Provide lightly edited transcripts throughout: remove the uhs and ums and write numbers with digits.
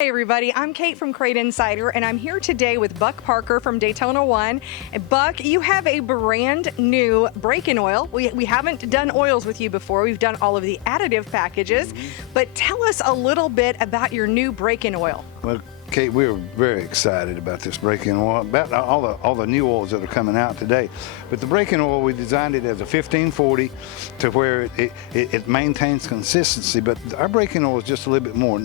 Hey everybody, I'm Kate from Crate Insider, and I'm here today with Buck Parker from Daytona 1. And Buck, you have a brand new break-in oil. We haven't done oils with you before. We've done all of the additive packages, but tell us a little bit about your new break-in oil. Well, Kate, we're very excited about this break-in oil, about all the new oils that are coming out today. But the break-in oil, we designed it as a 1540 to where it maintains consistency, but our break-in oil is just a little bit more.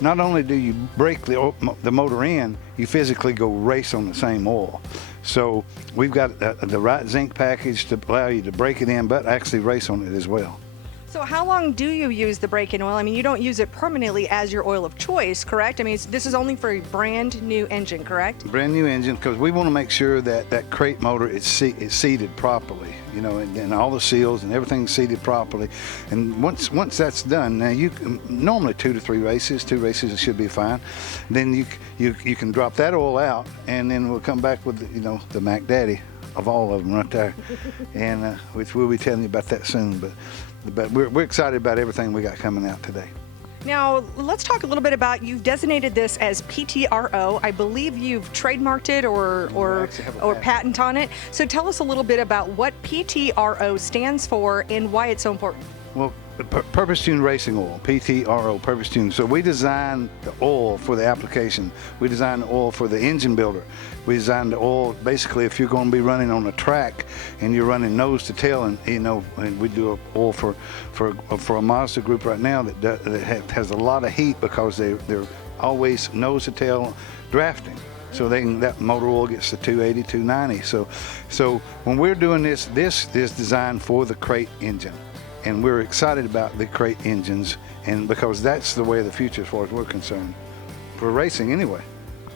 Not only do you break the motor in, you physically go race on the same oil. So we've got the right zinc package to allow you to break it in, but actually race on it as well. So how long do you use the break-in oil? I mean, you don't use it permanently as your oil of choice, correct? I mean, this is only for a brand new engine, correct? Brand new engine, because we want to make sure that that crate motor is seated properly, you know, and all the seals and everything's seated properly. And once that's done, now you normally 2 to 3 races, 2 races should be fine. Then you can drop that oil out, and then we'll come back with the Mac Daddy of all of them right there, and which we'll be telling you about that soon. But we're excited about everything we got coming out today. Now, let's talk a little bit about, you've designated this as PTRO. I believe you've trademarked it or patent on it. So tell us a little bit about what PTRO stands for and why it's so important. Well, purpose tuned racing oil, PTRO, purpose tuned. So we designed the oil for the application. We designed the oil for the engine builder. We designed the oil basically if you're going to be running on a track and you're running nose to tail, and we do an oil for a Mazda group right now that has a lot of heat because they're always nose to tail drafting. So that motor oil gets to 280, 290. So when we're doing this is designed for the crate engine. And we're excited about the crate engines, and because that's the way of the future as far as we're concerned, for racing anyway.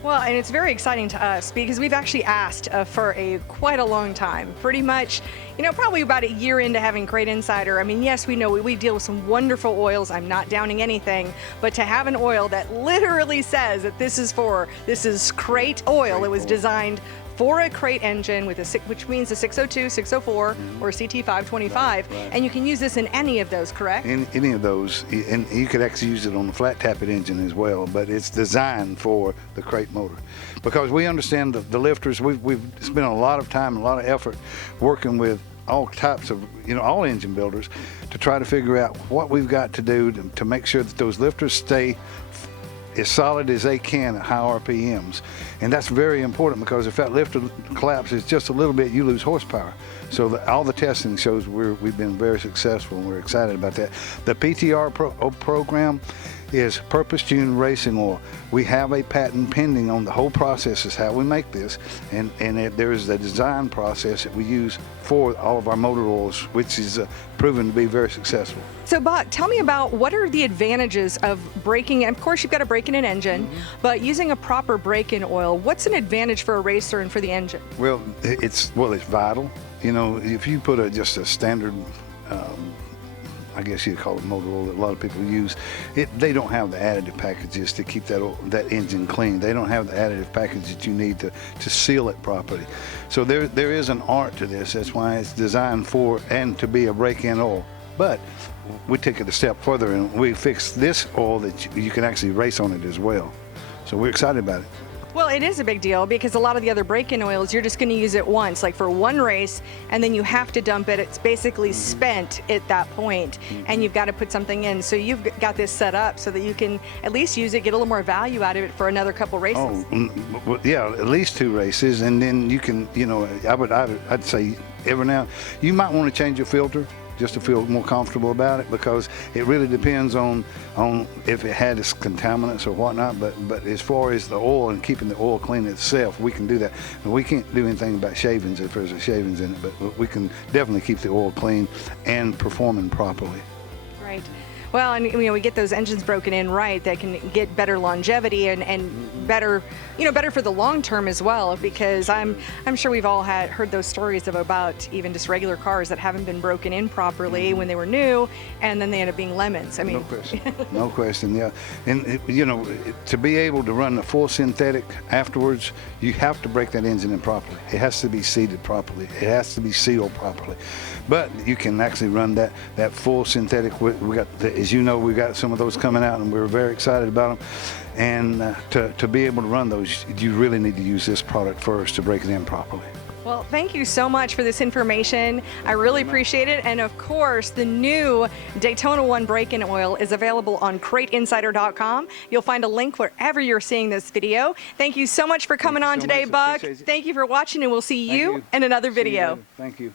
Well, and it's very exciting to us because we've actually asked for quite a long time, pretty much, probably about a year into having Crate Insider. I mean, yes, we know we deal with some wonderful oils. I'm not downing anything, but to have an oil that literally says that this is crate oil, it was designed for a crate engine with which means a 602, 604, or a CT 525, right. And you can use this in any of those, correct? In any of those, and you could actually use it on the flat tappet engine as well, but it's designed for the crate motor. Because we understand the lifters, we've spent a lot of time, a lot of effort working with all types of, all engine builders to try to figure out what we've got to do to make sure that those lifters stay as solid as they can at high RPMs. And that's very important because if that lifter collapses just a little bit, you lose horsepower. So all the testing shows we've been very successful, and we're excited about that. The PTRO program is purpose-tuned racing oil. We have a patent pending on the whole process is how we make this, and there is a design process that we use for all of our motor oils, which is proven to be very successful. So Buck, tell me about what are the advantages of breaking, and of course you've got to break in an engine, but using a proper break-in oil, what's an advantage for a racer and for the engine? Well, it's vital. If you put just a standard I guess you'd call it motor oil that a lot of people use, they don't have the additive packages to keep that engine clean. They don't have the additive package that you need to seal it properly. So there is an art to this. That's why it's designed for and to be a break-in oil. But we take it a step further and we fix this oil that you can actually race on it as well. So we're excited about it. Well, it is a big deal because a lot of the other break-in oils, you're just going to use it once, like for one race, and then you have to dump it. It's basically spent at that point, and you've got to put something in. So you've got this set up so that you can at least use it, get a little more value out of it for another couple races. Oh, yeah, at least 2 races, and then you can, I'd say every now, you might want to change your filter just to feel more comfortable about it, because it really depends on if it had its contaminants or whatnot. But as far as the oil and keeping the oil clean itself, we can do that. And we can't do anything about shavings if there's shavings in it, but we can definitely keep the oil clean and performing properly. Right. Well, and we get those engines broken in right, that can get better longevity and better, better for the long term as well. Because I'm sure we've all heard those stories about even just regular cars that haven't been broken in properly when they were new, and then they end up being lemons. I mean, no question, no question. Yeah, and to be able to run the full synthetic afterwards, you have to break that engine in properly. It has to be seated properly. It has to be sealed properly. But you can actually run that full synthetic. We got the As you know, we've got some of those coming out, and we're very excited about them. And to be able to run those, you really need to use this product first to break it in properly. Well, thank you so much for this information. I really appreciate it. And of course, the new Daytona 1 break-in oil is available on CrateInsider.com. You'll find a link wherever you're seeing this video. Thank you so much for coming on today, Buck. Thank you for watching, and we'll see you in another video. Thank you.